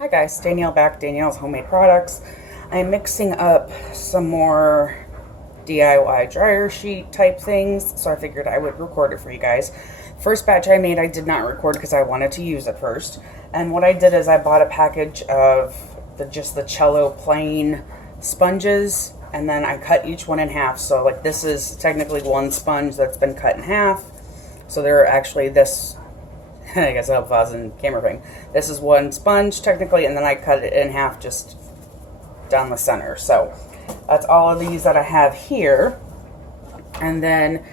Hi guys, Danielle back, Danielle's Homemade Products. I'm mixing up some more DIY dryer sheet type things, so I figured I would record it for you guys. First batch I made I did not record because I wanted to use it first. And what I did is I bought a package of just the Cello plain sponges, and then I cut each one in half. So like this is technically one sponge that's been cut in half. So they're actually this, I guess I was in camera frame. This is one sponge technically, and then I cut it in half just down the center. So that's all of these that I have here. And then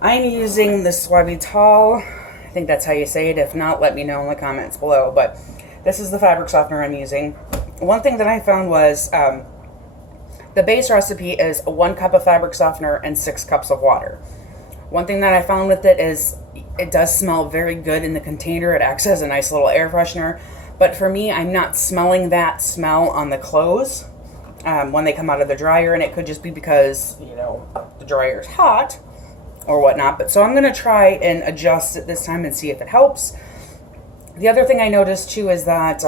I'm using the Suavitel. I think that's how you say it. If not, let me know in the comments below. But this is the fabric softener I'm using. One thing that I found was the base recipe is 1 cup of fabric softener and 6 cups of water. One thing that I found with it is it does smell very good in the container. It acts as a nice little air freshener. But for me, I'm not smelling that smell on the clothes when they come out of the dryer. And it could just be because, you know, the dryer is hot or whatnot. But so I'm going to try and adjust it this time and see if it helps. The other thing I noticed too is that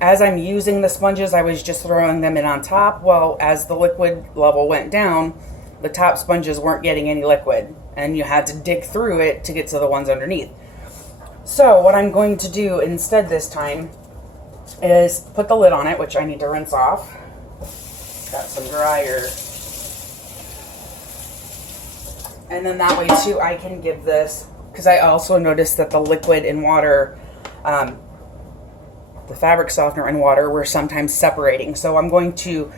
as I'm using the sponges, I was just throwing them in on top. Well, as the liquid level went down, the top sponges weren't getting any liquid, and you had to dig through it to get to the ones underneath. So what I'm going to do instead this time is put the lid on it, which I need to rinse off. Got some dryer. And then that way too I can give this, because I also noticed that the liquid and water, the fabric softener and water were sometimes separating. So I'm going to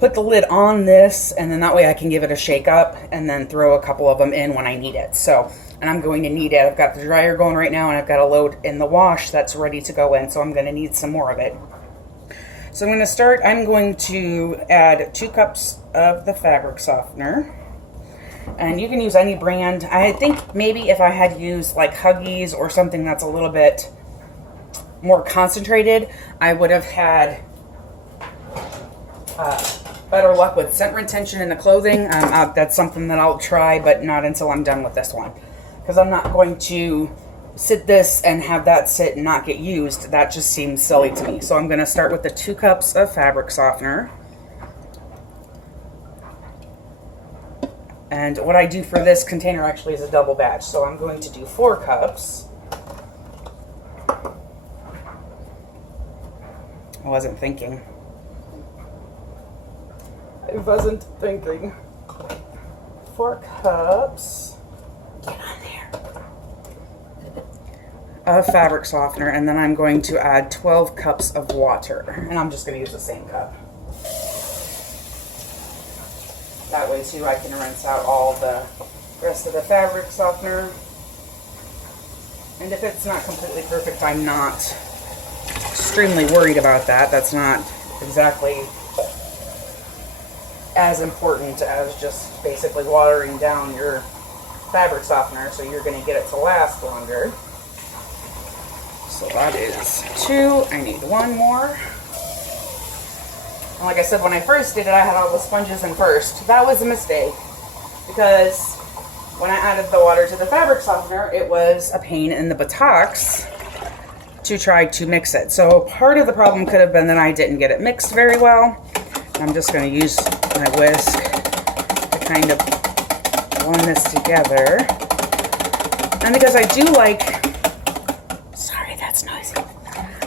put the lid on this, and then that way I can give it a shake up and then throw a couple of them in when I need it. So, and I'm going to need it. I've got the dryer going right now, and I've got a load in the wash that's ready to go in, so I'm going to need some more of it. So I'm going to start. I'm going to add 2 cups of the fabric softener, and you can use any brand. I think maybe if I had used like Huggies or something that's a little bit more concentrated, I would have had better luck with scent retention in the clothing. That's something that I'll try, but not until I'm done with this one, because I'm not going to sit this and have that sit and not get used. That just seems silly to me. So I'm going to start with the 2 cups of fabric softener. And what I do for this container actually is a double batch, so I'm going to do 4 cups. I wasn't thinking. 4 cups. Get on there. Of fabric softener, and then I'm going to add 12 cups of water. And I'm just going to use the same cup. That way too I can rinse out all the rest of the fabric softener. And if it's not completely perfect, I'm not extremely worried about that. That's not exactly as important as just basically watering down your fabric softener, so you're going to get it to last longer. So that is 2. I need 1 more. And like I said, when I first did it, I had all the sponges in first. That was a mistake, because when I added the water to the fabric softener, it was a pain in the buttocks to try to mix it. So part of the problem could have been that I didn't get it mixed very well. I'm just going to use my whisk to kind of blend this together. And because I do like, sorry, that's noisy.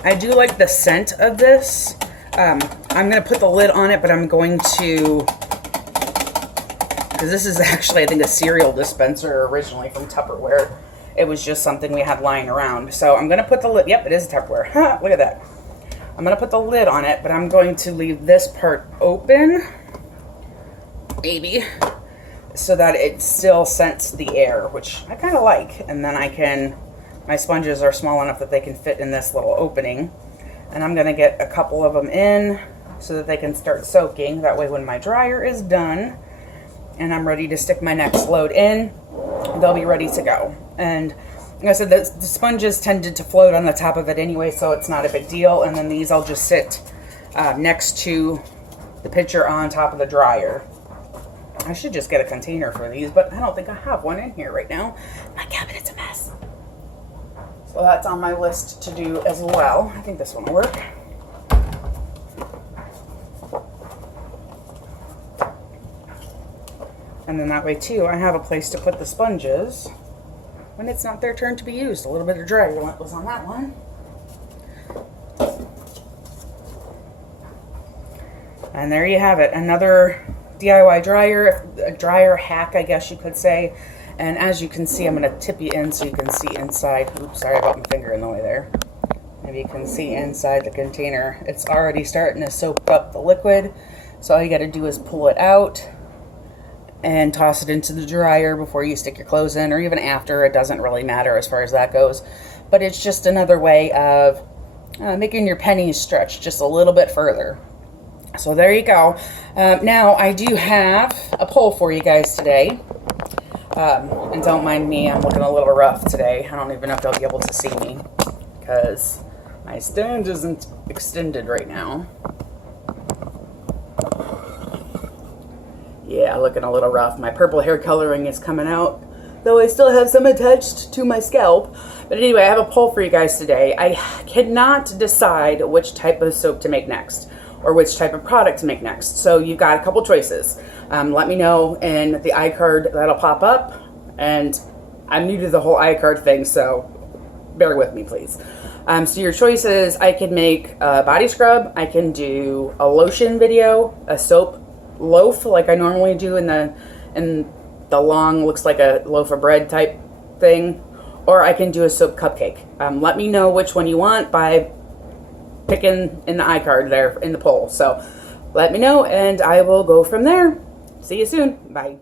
I do like the scent of this. I'm going to put the lid on it, but I'm going to, because this is actually, I think, a cereal dispenser originally from Tupperware. It was just something we had lying around. So I'm going to put the lid, yep, it is Tupperware. Look at that. I'm going to put the lid on it, but I'm going to leave this part open, maybe, so that it still scents the air, which I kind of like. And then I can, my sponges are small enough that they can fit in this little opening. And I'm going to get a couple of them in so that they can start soaking. That way when my dryer is done and I'm ready to stick my next load in, they'll be ready to go. And like I said, the sponges tended to float on the top of it anyway, so it's not a big deal. And then these I'll just sit next to the pitcher on top of the dryer. I should just get a container for these, but I don't think I have one in here right now. My cabinet's a mess. So So that's on my list to do as well. I think this one will work. And then that way too, I have a place to put the sponges when it's not their turn to be used. A little bit of dryer lint was on that one. And there you have it, another DIY dryer, a dryer hack, I guess you could say. And as you can see, I'm going to tip you in so you can see inside. Oops, sorry about my finger in the way there. Maybe you can see inside the container. It's already starting to soak up the liquid. So all you got to do is pull it out and toss it into the dryer before you stick your clothes in, or even after. It doesn't really matter as far as that goes. But it's just another way of making your pennies stretch just a little bit further. So there you go. Now I do have a poll for you guys today. And don't mind me, I'm looking a little rough today. I don't even know if you'll be able to see me because my stand isn't extended right now. Yeah, looking a little rough. My purple hair coloring is coming out, though I still have some attached to my scalp. But anyway, I have a poll for you guys today. I cannot decide which type of soap to make next, or which type of product to make next. So you've got a couple choices. Let me know in the iCard that'll pop up. And I'm new to the whole iCard thing, so bear with me, please. So your choices, I can make a body scrub, I can do a lotion video, a soap loaf like I normally do in the long, looks like a loaf of bread type thing, or I can do a soap cupcake. Let me know which one you want by picking in the iCard there in the poll. So let me know and I will go from there. See you soon. Bye.